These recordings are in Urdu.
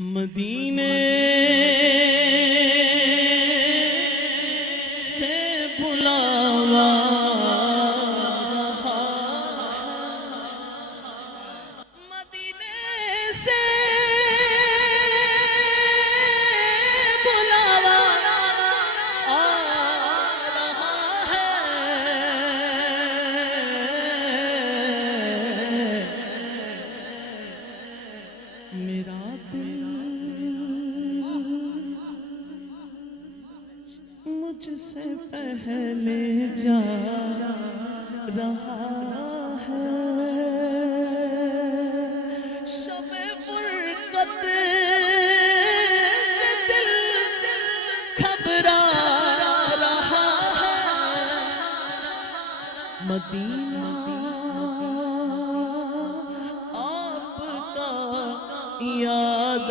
مدینے سے بلاوا مدینے سے بلاوا آ رہا ہے میرا دل مجھ سے پہلے جا رہا ہے شب فرقت سے دل گھبرا رہا ہے مدینہ آپ کا یاد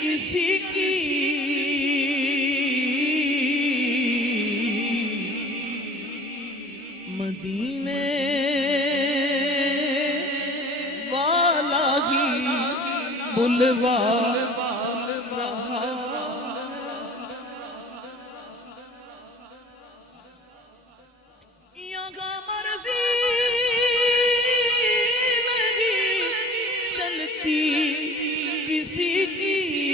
کسی کی مدینے والا ہی بلوا رہا یہاں مرضی نہیں چلتی کسی کی